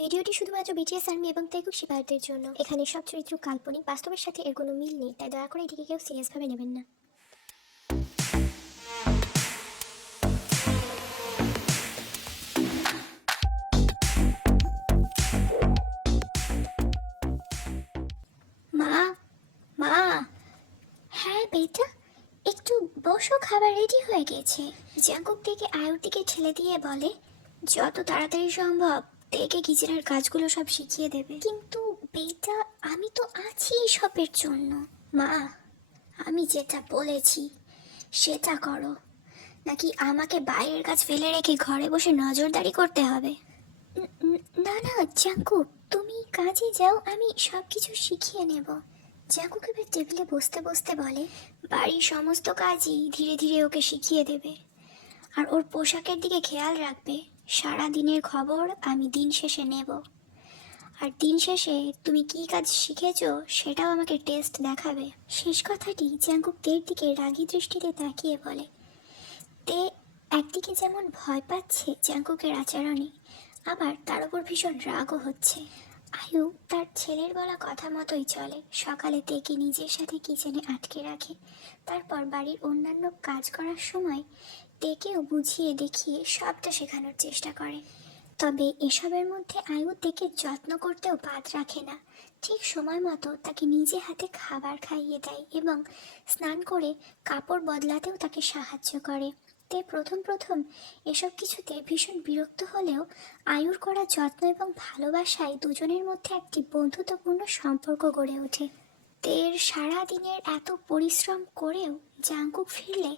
ভিডিওটি শুধুমাত্র BTS army এবং তেগুক শিপারদের জন্য। এখানে সব চরিত্র কাল্পনিক, বাস্তবের সাথে এর কোনো মিল নেই, তাই দয়া করে এটিকে কেউ সিরিয়াসভাবে নেবেন না। মা, মা। হ্যাঁ বেটা, একটু বসো, খাবার রেডি হয়ে গেছে। জাঙ্কুক থেকে আয়ুর দিকে ঠেলে দিয়ে বলে, যত তাড়াতাড়ি সম্ভব তেকে কিচেনের কাজগুলো সব শিখিয়ে দেবে। কিন্তু বেটা, আমি তো আছি সবের জন্য। মা, আমি যেটা বলেছি সেটা করো, নাকি আমাকে বাইরের কাজ ফেলে রেখে ঘরে বসে নজরদারি করতে হবে? না না জাঙ্কুক, তুমি কাজে যাও, আমি সব কিছু শিখিয়ে নেব। জাঙ্কুক এবার টেবিলে বসতে বসতে বলে, বাড়ির সমস্ত কাজই ধীরে ধীরে ওকে শিখিয়ে দেবে, আর ওর পোশাকের দিকে খেয়াল রাখবে। সারা দিনের খবর আমি দিন শেষে নেব, আর দিন শেষে তুমি কি কাজ শিখেছো সেটাও আমাকে টেস্ট দেখাবে। শেষ কথাটি জাঙ্কুক তের দিকে রাগী দৃষ্টিতে তাকিয়ে বলে। তে একদিকে যেমন ভয় পাচ্ছে জাঙ্কুকের আচরণে, আবার তার উপর ভীষণ রাগও হচ্ছে। আয়ু তার ছেলের বলা কথা মতোই চলে। সকালে তেকে নিজের সাথে কিচেনে আটকে রাখে, তারপর বাড়ির অন্যান্য কাজ করার সময় তেকেও বুঝিয়ে দেখিয়ে সবটা শেখানোর চেষ্টা করে। তবে এসবের মধ্যে আয়ু তেকে যত্ন করতেও বাদ রাখে না। ঠিক সময় মতো তাকে নিজে হাতে খাবার খাইয়ে দেয় এবং স্নান করে কাপড় বদলাতেও তাকে সাহায্য করে। তে প্রথম প্রথম এসব কিছুতে ভীষণ বিরক্ত হলেও আয়ুর করা যত্ন এবং ভালোবাসায় দুজনের মধ্যে একটি বন্ধুত্বপূর্ণ সম্পর্ক গড়ে ওঠে। তের সারা দিনের এত পরিশ্রম করেও জাঙ্কুক ফিরলে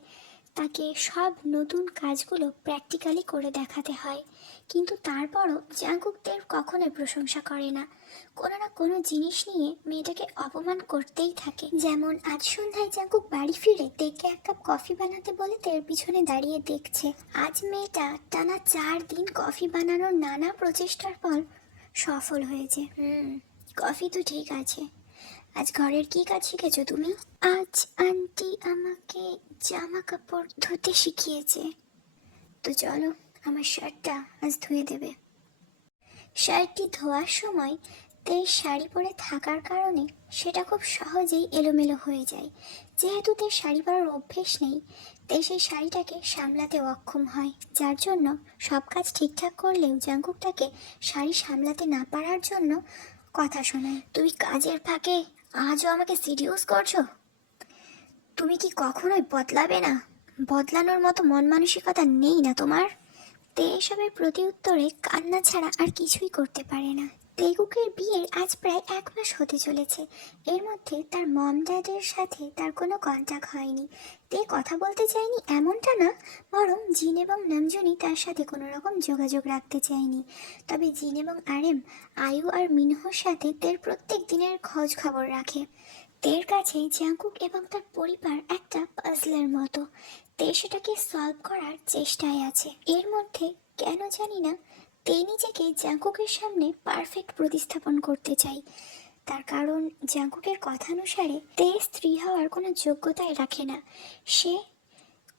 তাকে সব নতুন কাজগুলো প্র্যাকটিক্যালি করে দেখাতে হয়, কিন্তু তারপরও জাঙ্কুক তের কখনোই প্রশংসা করে না। কোনো না কোনো জিনিস নিয়ে মেয়েটাকে অপমান করতেই থাকে। যেমন আজ সন্ধ্যায় জাঙ্কুক বাড়ি ফিরে তেকে এক কাপ কফি বানাতে বলে তের পিছনে দাঁড়িয়ে দেখছে। আজ মেয়েটা টানা 4 দিন কফি বানানোর নানা প্রচেষ্টার পর সফল হয়েছে। কফি তো ঠিক আছে, আজ ঘরের কি কাজ শিখেছো তুমি? আজ আন্টি আমাকে জামা কাপড় ধুতে শিখিয়েছে। তো চলো, আমার শার্টটা আজ ধুয়ে দেবে। শার্টটি ধোয়ার সময় তের শাড়ি পরে থাকার কারণে সেটা খুব সহজেই এলোমেলো হয়ে যায়। যেহেতু তের শাড়ি পরার অভ্যেস নেই, তাই সেই শাড়িটাকে সামলাতে অক্ষম হয়, যার জন্য সব কাজ ঠিকঠাক করলেও জাঙ্কুক তাকে শাড়ি সামলাতে না পারার জন্য কথা শোনায়। তুমি কাজের ফাঁকে আজও আমাকে সিরিয়াস করছো? তুমি কি কখনোই বদলাবে না? বদলানোর মতো মন মানসিকতা নেই না তোমার? তে এসবের প্রতি উত্তরে কান্না ছাড়া আর কিছুই করতে পারে না। তেগুকের বিয়ের আজ প্রায় 1 মাস হতে চলেছে। এর মধ্যে তার মম ড্যাডের সাথে তার কোনো কন্ট্যাক্ট হয়নি। তে কথা বলতে চায়নি এমনটা না, বরং জিন এবং নামজুনি তার সাথে কোনো রকম যোগাযোগ রাখতে চায়নি। তবে জিন এবং আরএম আয়ু আর মিনহোর সাথে তের প্রত্যেক দিনের খোঁজ খবর রাখে। তের কাছে জাঙ্কুক এবং তার পরিবার একটা পাজলের মতো। তে সেটাকে সলভ করার চেষ্টায় আছে। এর মধ্যে কেন জানি না তে নিজেকে জাঙ্কুকের সামনে পারফেক্ট প্রতিস্থাপন করতে চাই। তার কারণ জাঙ্কুকের কথানুসারে তে স্ত্রী হওয়ার কোনো যোগ্যতাই রাখে না। সে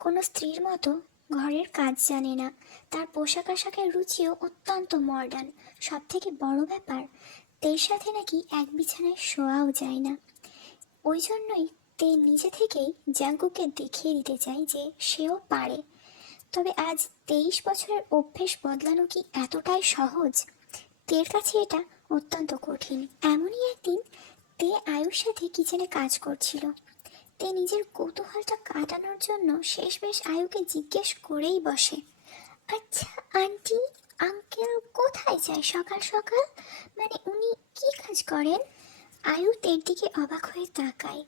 কোনো স্ত্রীর মতো ঘরের কাজ জানে না। তার পোশাক আশাকের রুচিও অত্যন্ত মডার্ন। সব থেকে বড় ব্যাপার, তের সাথে নাকি এক বিছানায় শোয়াও যায় না। ওই জন্যই তে নিজে থেকেই জাঙ্কুকে দেখিয়ে দিতে চাই যে সেও পারে। তবে আজ 23 বছরের অভ্যেস বদলানো কি এতটাই সহজ? তের কাছে এটা অত্যন্ত কঠিন। এমনই একদিন তে আয়ুর সাথে কিচেনে কাজ করছিল। তে নিজের কৌতূহলটা কাটানোর জন্য শেষ বেশ আয়ুকে জিজ্ঞেস করেই বসে, আচ্ছা আন্টি, আঙ্কেল কোথায় যায় সকাল সকাল? মানে উনি কি কাজ করেন? আয়ু তের দিকে অবাক হয়ে তাকায়,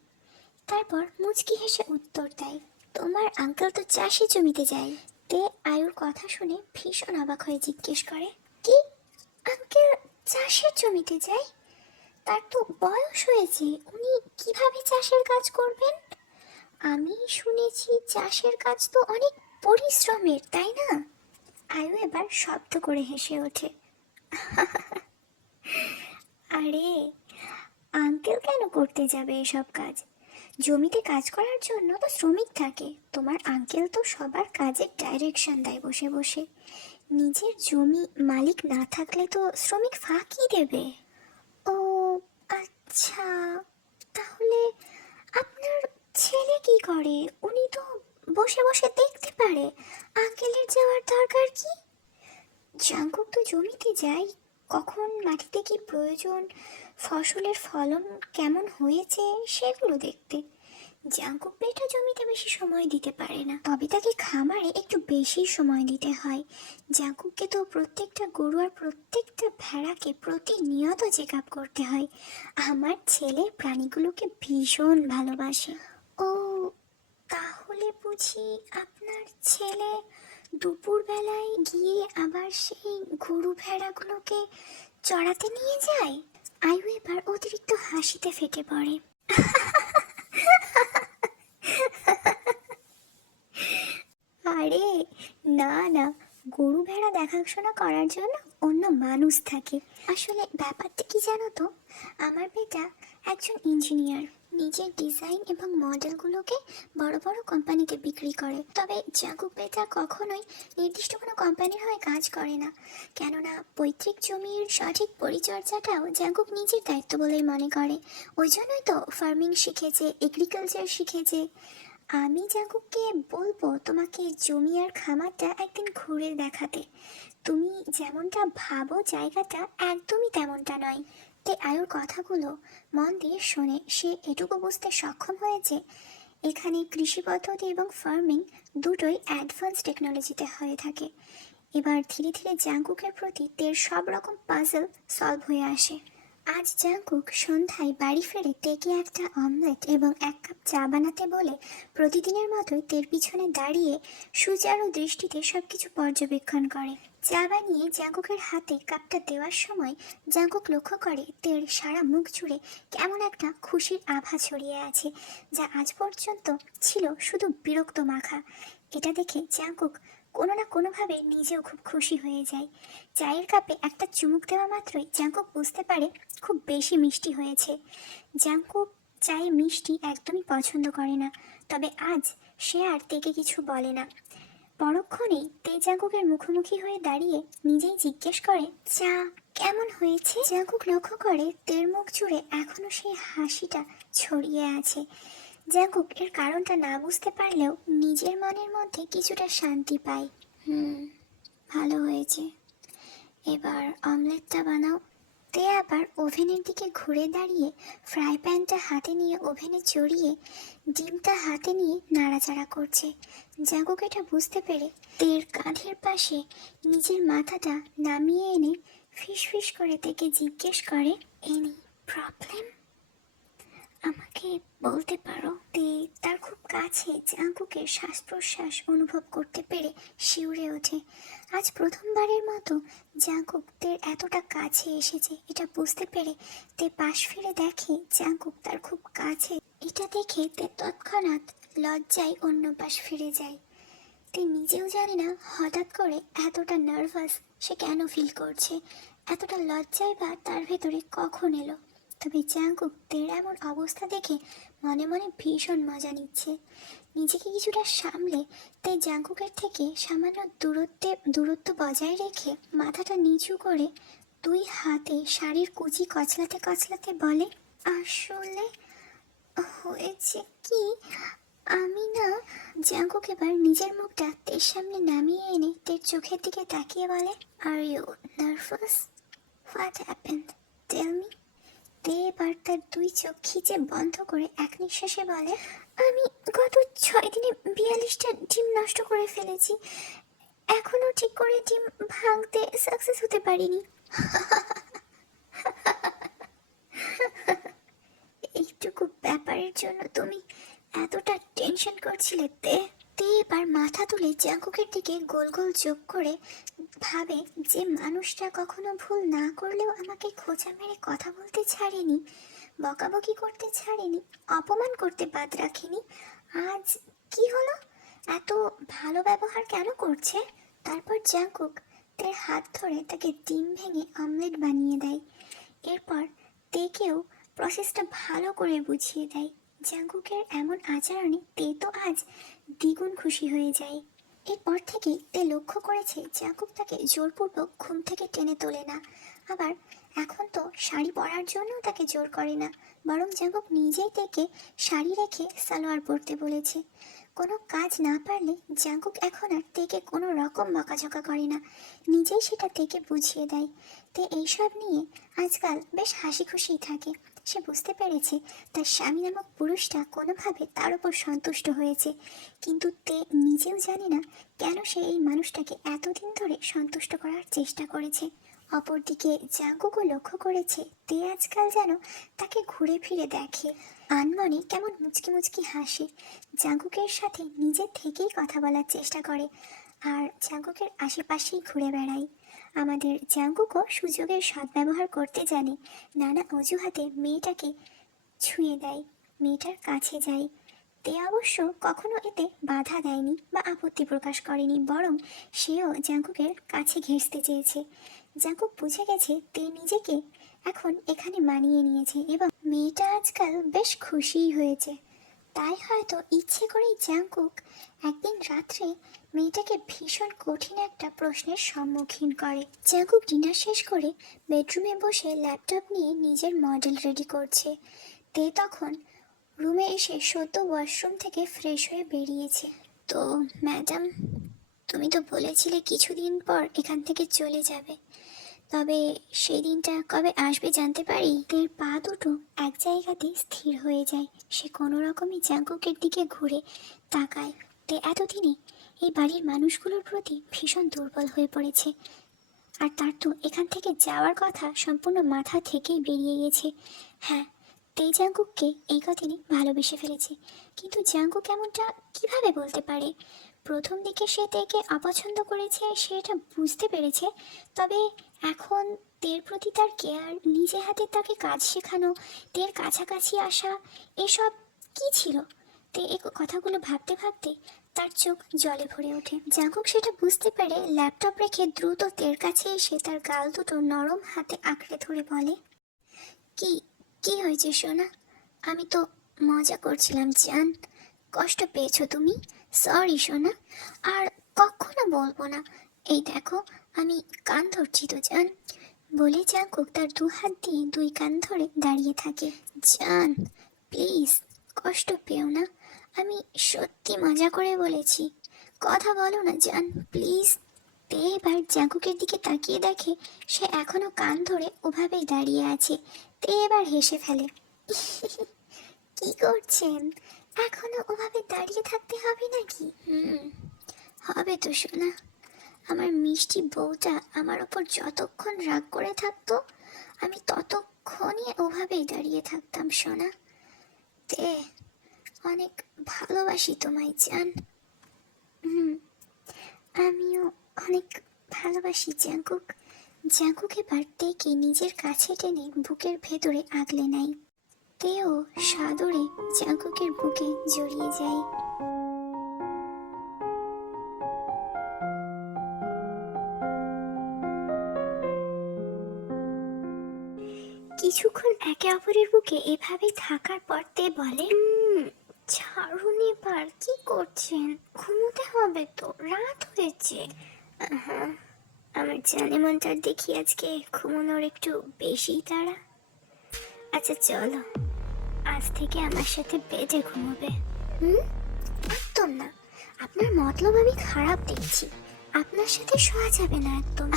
তারপর মুচকি হেসে উত্তর দেয়, তোমার আঙ্কেল তো চাষি জমিতে যায়। তে আয়ুর কথা শুনে ভীষণ অবাক হয়ে জিজ্ঞেস করে, কি, আঙ্কেল চাষের জমিতে যায়? তার তো বয়স হয়েছে, উনি কিভাবে চাষের কাজ করবেন? আমি শুনেছি চাষের কাজ তো অনেক পরিশ্রমের, তাই না? আয়ু এবার শব্দ করে হেসে ওঠে, আরে আঙ্কেল কেন করতে যাবে এসব কাজ? জমিতে কাজ করার জন্য তো শ্রমিক থাকে। তোমার আঙ্কেল তো সবার কাজের ডাইরেকশন দেয় বসে বসে। নিজের জমি মালিক না থাকলে তো শ্রমিক ফাঁকি দেবে। ও আচ্ছা, তাহলে আপনার ছেলে কি করে? উনি তো বসে বসে দেখতে পারে, আঙ্কেলের যাওয়ার দরকার কি? জাঙ্কুক তো জমিতে যায়, কখন মাটিতে কি প্রয়োজন, ফসলের ফলন কেমন হয়েছে সেগুলো দেখতে। জাঙ্কুক বেটা জমিতে বেশি সময় দিতে পারে না, তবে তাকে খামারে একটু বেশি সময় দিতে হয়। জাঙ্কুককে তো প্রত্যেকটা গরু আর প্রত্যেকটা ভেড়াকে প্রতিনিয়ত চেক আপ করতে হয়। আমার ছেলে প্রাণীগুলোকে ভীষণ ভালোবাসে। ও, তাহলে বুঝি আপনার ছেলে দুপুরবেলায় গিয়ে আবার সেই গরু ভেড়াগুলোকে চড়াতে নিয়ে যায়? আয়ু এবার অতিরিক্ত হাসিতে ফেটে পড়ে। আরে না না, গরু ভেড়া দেখাশোনা করার জন্য অন্য মানুষ থাকে। আসলে ব্যাপারটা কি জানো তো, আমার বেটা একজন ইঞ্জিনিয়ার, নিজের ডিজাইন এবং মডেলগুলোকে বড় বড় কোম্পানিতে বিক্রি করে। তবে জাঙ্কুক বেটা কখনোই নির্দিষ্ট কোনো কোম্পানির হয়ে কাজ করে না, কেননা পৈতৃক জমির সঠিক পরিচর্যাটাও জাঙ্কুক নিজের দায়িত্ব বলেই মনে করে। ওই জন্যই তো ফার্মিং শিখেছে, এগ্রিকালচার শিখেছে। আমি জাঙ্কুককে বলবো তোমাকে জমি আর খামারটা একদিন ঘুরে দেখাতে। তুমি যেমনটা ভাবো জায়গাটা একদমই তেমনটা নয়। তাই আয়ুর কথাগুলো মন দিয়ে শোনে সে এটুকু বুঝতে সক্ষম হয়েছে এখানে কৃষি পদ্ধতি এবং ফার্মিং দুটোই অ্যাডভান্স টেকনোলজিতে হয়ে থাকে। এবার ধীরে ধীরে জাঙ্কুকের প্রতি তের সব রকম পাজল সলভ হয়ে আসে। আজ জাঙ্কুক সন্ধ্যায় বাড়ি ফিরে তেকে একটা অমলেট এবং এক কাপ চা বানাতে বলে প্রতিদিনের মতোই তের পিছনে দাঁড়িয়ে সুচারু দৃষ্টিতে সবকিছু পর্যবেক্ষণ করে। চা বানিয়ে জাঙ্কুকের হাতে কাপটা দেওয়ার সময় জাঙ্কুক লক্ষ্য করে তের সারা মুখ জুড়ে কেমন একটা খুশির আভা ছড়িয়ে আছে, যা আজ পর্যন্ত ছিল শুধু বিরক্ত মাখা। এটা দেখে জাঙ্কুক কোনো না কোনোভাবে নিজেও খুব খুশি হয়ে যায়। চায়ের কাপে একটা চুমুক দেওয়া মাত্রই জাঙ্কুক বুঝতে পারে খুব বেশি মিষ্টি হয়েছে। জাঙ্কুক চায়ে মিষ্টি একদমই পছন্দ করে না, তবে আজ সে আর তেকে কিছু বলে না। পরক্ষণেই তে জাঙ্কুকের মুখোমুখি হয়ে দাঁড়িয়ে নিজেই জিজ্ঞেস করে, চা কেমন হয়েছে? জাঙ্কুক লক্ষ্য করে তের মুখ জুড়ে এখনো সেই হাসিটা ছড়িয়ে আছে। জাঙ্কুক এর কারণটা না বুঝতে পারলেও নিজের মনের মধ্যে কিছুটা শান্তি পায়। ভালো হয়েছে, এবার অমলেটটা বানাও। তে আবার ওভেনের দিকে ঘুরে দাঁড়িয়ে ফ্রাই প্যানটা হাতে নিয়ে ওভেনে চড়িয়ে ডিমটা হাতে নিয়ে নাড়াচাড়া করছে। জাঙ্কুক এটা বুঝতে পেরে তের কাঁধের পাশে নিজের মাথাটা নামিয়ে এনে ফিস ফিস করে তেকে জিজ্ঞেস করে, এনি প্রবলেম? আমাকে বলতে পারো? তে তার খুব কাছে জাঙ্কুকের শ্বাস প্রশ্বাস অনুভব করতে পেরে শিউরে ওঠে। আজ প্রথমবারের মতো জাঙ্কুক তের এতটা কাছে এসেছে এটা বুঝতে পেরে তে পাশ ফিরে দেখে জাঙ্কুক তার খুব কাছে। এটা দেখে তে তৎক্ষণাৎ লজ্জায় অন্য পাশ ফিরে যায়। তে নিজেও জানে না হঠাৎ করে এতটা নার্ভাস সে কেন ফিল করছে, এতটা লজ্জায় বা তার ভেতরে কখন এলো। তবে জাঙ্কুক তের এমন অবস্থা দেখে মনে মনে ভীষণ মজা নিচ্ছে। নিজেকে কিছুটা সামলে তাই জাঙ্কুকের থেকে সামান্য দূরত্ব বজায় রেখে মাথাটা নিচু করে দুই হাতে শাড়ির কুচি কচলাতে কচলাতে বলে, আসলে হয়েছে কি, আমি না। জাঙ্কুক এবার নিজের মুখটা তের সামনে নামিয়ে এনে তের চোখের দিকে তাকিয়ে বলে, are you nervous? What happened, tell me. তে এবার তার দুই চোখ খিচে বন্ধ করে এক নিঃশ্বাসে বলে, আমি গত 6 দিনে 42টা ডিম নষ্ট করে ফেলেছি, এখনো ঠিক করে ডিম ভাঙতে সাকসেস হতে পারিনি। এইটুকু ব্যাপারের জন্য তুমি এতটা টেনশন করছিলে? তে তে এবার মাথা তুলে জাঙ্কুকের দিকে গোল গোল চোখ করে ভাবে, যে মানুষটা কখনো ভুল না করলেও আমাকে খোঁচা মেরে কথা বলতে ছাড়েনি, বকাবকি করতে ছাড়েনি, অপমান করতে বাদ রাখেনি, আজ কি হলো, এত ভালো ব্যবহার কেন করছে? তারপর জাঙ্কুক তের হাত ধরে তাকে ডিম ভেঙে অমলেট বানিয়ে দেয়। এরপর তেকেও প্রসেসটা ভালো করে বুঝিয়ে দেয়। জাঙ্কুকের এমন আচরণে তে তো আজ দ্বিগুণ খুশি হয়ে যায়। এরপর থেকেই তে লক্ষ্য করেছে জাঙ্কুক তাকে জোরপূর্বক ঘুম থেকে টেনে তোলে না, আবার এখন তো শাড়ি পরার জন্যও তাকে জোর করে না, বরং জাঙ্কুক নিজেই তেকে শাড়ি রেখে সালোয়ার পরতে বলেছে। কোনো কাজ না পারলে জাঙ্কুক এখন আর তেকে কোনো রকম বকাঝকা করে না, নিজেই সেটা তেকে বুঝিয়ে দেয়। তে এইসব নিয়ে আজকাল বেশ হাসি খুশিই থাকে। সে বুঝতে পেরেছে তার স্বামী নামক পুরুষটা কোনোভাবে তার উপর সন্তুষ্ট হয়েছে, কিন্তু তে নিজেও জানে না কেন সে এই মানুষটাকে এতদিন ধরে সন্তুষ্ট করার চেষ্টা করেছে। অপরদিকে জাঙ্কুকও লক্ষ্য করেছে তে আজকাল যেন তাকে ঘুরে ফিরে দেখে, আনমনে কেমন মুচকি মুচকি হাসে, জাঙ্কুকের সাথে নিজে থেকেই কথা বলার চেষ্টা করে, আর জাঙ্কুকের আশেপাশেই ঘুরে বেড়ায়। আমাদের জাঙ্কুকও সুযোগের সদ্ব্যবহার করতে জানে, নানা অজুহাতে মেয়েটাকে ছুঁয়ে দেয়, মেয়েটার কাছে যায়। তে অবশ্য কখনো এতে বাধা দেয়নি বা আপত্তি প্রকাশ করেনি, বরং সেও জাঙ্কুকের কাছে ঘেঁষতে চেয়েছে। জাঙ্কুক বুঝে গেছে তে নিজেকে এখন এখানে মানিয়ে নিয়েছে এবং মেয়েটা আজকাল বেশ খুশিই হয়েছে। তাই হয়তো ইচ্ছে করেই জাঙ্কুক একদিন রাত্রে মেয়েটাকে ভীষণ কঠিন একটা প্রশ্নের সম্মুখীন করে। জাঙ্কুক ডিনার শেষ করে বেডরুমে বসে ল্যাপটপ নিয়ে নিজের মডেল রেডি করছে। তে তখন রুমে এসে সদ্য ওয়াশরুম থেকে ফ্রেশ হয়ে বেরিয়েছে। তো ম্যাডাম, তুমি তো বলেছিলে কিছুদিন পর এখান থেকে চলে যাবে, তবে সেই দিনটা কবে আসবে জানতে পারি? তের পা দুটো এক জায়গাতে স্থির হয়ে যায়। সে কোনো রকমই জাঙ্কুকের দিকে ঘুরে তাকায়। তে এতদিনে এই বাড়ির মানুষগুলোর প্রতি ভীষণ দুর্বল হয়ে পড়েছে, আর তার তো এখান থেকে যাওয়ার কথা সম্পূর্ণ মাথা থেকেই বেরিয়ে গেছে। হ্যাঁ, তে জাঙ্কুককে এই কদিনে ভালোবেসে ফেলেছে, কিন্তু জাঙ্কুক এমনটা কিভাবে বলতে পারে? প্রথম দিকে সে তেকে অপছন্দ করেছে, সেটা বুঝতে পেরেছে, তবে এখন তের প্রতি তার কেয়ার, নিজে হাতে তাকে কাজ শেখানো, তের কাছাকাছি আসা, এসব কি ছিল? তে এই কথাগুলো ভাবতে ভাবতে তার চোখ জলে ভরে ওঠে। জাঙ্কুক সেটা বুঝতে পেরে ল্যাপটপ রেখে দ্রুত তের কাছে এসে তার গাল দুটো নরম হাতে আঁকড়ে ধরে বলে, কি কি হয়েছে সোনা? আমি তো মজা করছিলাম জান, কষ্ট পেয়েছো তুমি? সরি সোনা, আর কখনো বলবো না। এই দেখো, আমি কান ধরছি তো জান। বলে জাঙ্কুক তার দু হাত দিয়ে দুই কান ধরে দাঁড়িয়ে থাকে। জান প্লিজ, কষ্ট পেও না, আমি সত্যি মজা করে বলেছি, কথা বলো না জান প্লিজ। তে এবার জাঙ্কুকের দিকে তাকিয়ে দেখে সে এখনো কান ধরে ওভাবেই দাঁড়িয়ে আছে। তে এবার হেসে ফেলে, কি করছেন? এখনো ওভাবে দাঁড়িয়ে থাকতে হবে নাকি? হবে তো শোনা, আমার মিষ্টি বউটা আমার ওপর যতক্ষণ রাগ করে থাকতো আমি ততক্ষণই ওভাবেই দাঁড়িয়ে থাকতাম সোনা। তে অনেক ভালোবাসি তোমায় জান। আমিও অনেক ভালোবাসি জাঙ্কুক। জাঙ্কুক এবার তেকে নিজের কাছে টেনে বুকের ভেতরে আগলে নেয়। তেও সাদরে জাঙ্কুকের বুকে জড়িয়ে যায়। কিছুক্ষণ একে অপরের বুকে এভাবেই থাকার পর তে বলে, ছাড়ুন এবার, কি করছেন? ঘুমোতে হবে তো, রাত হয়েছে। হ্যাঁ, আমার জানে মনটার দেখি আজকে ঘুমানোর একটু বেশি তাড়া। আচ্ছা চলো, আজ থেকে আমার সাথে বেডে ঘুমোবে। একদম না, আপনার মতলব আমি খারাপ দেখছি, আপনার সাথে শোয়া যাবে না একদম।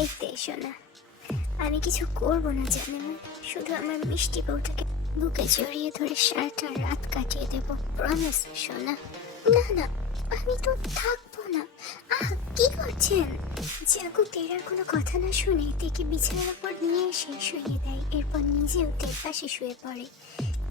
এই দেশো না, আমি কিছু করবো না জানে, শুধু আমার মিষ্টি বউটাকে বুকে জড়িয়ে ধরে সারাটা রাত কাটিয়ে দেবো, প্রমিস সোনা। না না, আমি তো থাকবো না। কি করছেন? জাঙ্কুক তেরার কোনো কথা না শুনে তেকে বিছানার উপর নিয়ে এসে শুয়ে দেয়, এরপর নিজেও তের পাশে শুয়ে পড়ে।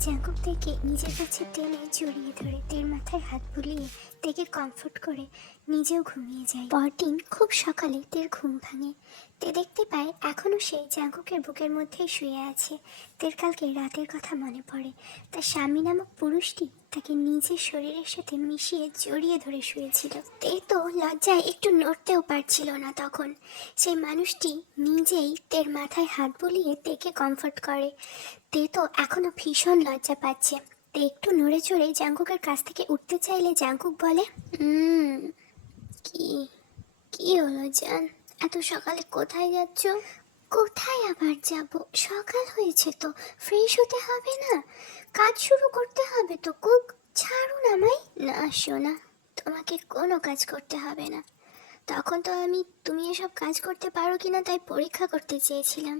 জাঙ্কুক তেকে নিজের কাছে টেনে জড়িয়ে ধরে তের মাথায় হাত বুলিয়ে তেকে কমফোর্ট করে নিজেও ঘুমিয়ে যায়। পরদিন খুব সকালে তের ঘুম ভাঙে। তে দেখতে পায় এখনো সে জাঙ্কুকের বুকের মধ্যেই শুয়ে আছে। তের কালকে রাতের কথা মনে পড়ে, তার স্বামী নামক পুরুষটি তাকে নিজের শরীরের সাথে মিশিয়ে জড়িয়ে ধরে শুয়েছিল। তে তো লজ্জায় একটু নড়তেও পারছিল না। তখন সেই মানুষটি নিজেই তের মাথায় হাত বুলিয়ে তেকে কমফোর্ট করে। তে তো এখনো ভীষণ লজ্জা পাচ্ছে। তে একটু নড়ে চড়ে জাঙ্কুকের কাছ থেকে উঠতে চাইলে জাঙ্কুক বলে, কি কি হলো জান, এত সকালে কোথায় যাচ্ছ? কোথায় আবার যাব, সকাল হয়েছে তো, ফ্রেশ হতে হবে না? কাজ শুরু করতে হবে তো কুক, ছাড়ুন আমায়। না সোনা, তোমাকে কোনো কাজ করতে হবে না। তখন তো আমি তুমি এসব কাজ করতে পারো কিনা তাই পরীক্ষা করতে চেয়েছিলাম।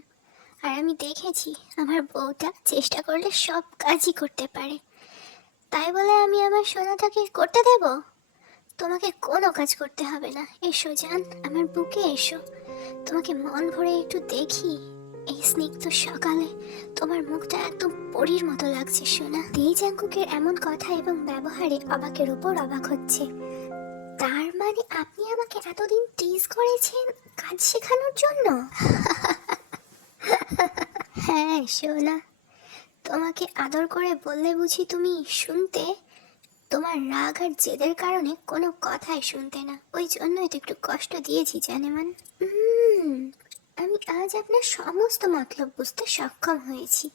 আর আমি দেখেছি আমার বউটা চেষ্টা করলে সব কাজই করতে পারে। তাই বলে আমি আমার সোনাটাকে করতে দেব? তোমাকে কোনো কাজ করতে হবে না। এসো জান, আমার বুকে এসো, তোমাকে মন ভরে একটু দেখি। এই স্নিগ্ধ সকালে তোমার মুখটা একদম পরীর মতো লাগছে সোনা। তেই জাঙ্কুকের এমন কথা এবং ব্যবহারে অবাকের উপর অবাক হচ্ছে। তার মানে আপনি আমাকে এতদিন টিজ করেছেন কাজ শেখানোর জন্য? হ্যাঁ সোনা, তোমাকে আদর করে বললে বুঝি তুমি শুনতে? তোমার রাগ আর জেদের কারণে কোনো কথাই শুনতে না, ওই জন্যই তো একটু কষ্ট দিয়েছি জানেমান। আমি আজ আপনার সমস্ত মতলব বুঝতে সক্ষম হয়েছি।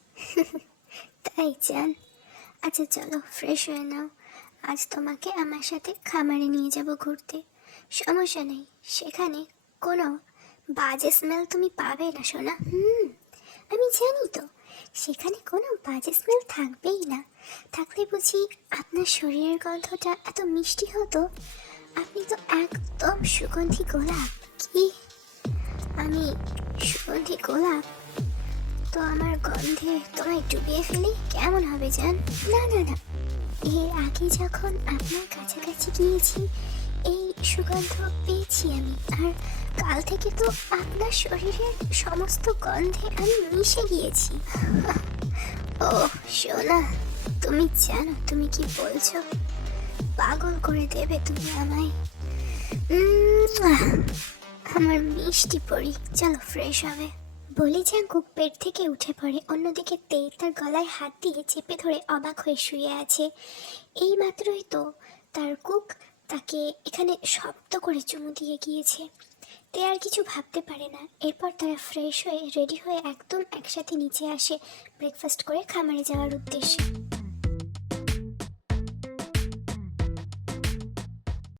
তাই জান, আচ্ছা চলো ফ্রেশ হয়ে নাও। আজ তোমাকে আমার সাথে খামারে নিয়ে যাব ঘুরতে। সমস্যা নেই, সেখানে কোনো বাজে স্মেল তুমি পাবে না সোনা। আমি জানি তো, সেখানে কোনো বাজে স্মেল থাকবেই না। থাকলে বুঝি আপনার শরীরের গন্ধটা এত মিষ্টি হতো? আপনি তো একদম সুগন্ধি গোলাপ। কি, আমি সুগন্ধি গোলাপ? তো আমার গন্ধে তোমায় ডুবিয়ে ফেলি কেমন হবে জান? না না না, এর আগে যখন আপনার কাছাকাছি গিয়েছি এই সুগন্ধ পেয়েছি আমি। আর কাল থেকে তো আপনার শরীরের সমস্ত গন্ধে আমি মিশে গিয়েছি। ও সোনা, তুমি জানো তুমি কি বলছো? পাগল করে দেবে তুমি আমায়। আমার মিষ্টি পরি, চলো ফ্রেশ হবে। বলে জাঙ্কুক বেড থেকে উঠে পড়ে। অন্যদিকে তে তার গলায় হাত দিয়ে চেপে ধরে অবাক হয়ে শুয়ে আছে। এই মাত্রই তো তার কুক তাকে এখানে শব্দ করে চুমু দিয়ে গিয়েছে। তে আর কিছু ভাবতে পারে না। এরপর তারা ফ্রেশ হয়ে রেডি হয়ে একদম একসাথে নিচে আসে ব্রেকফাস্ট করে খামারে যাওয়ার উদ্দেশ্যে।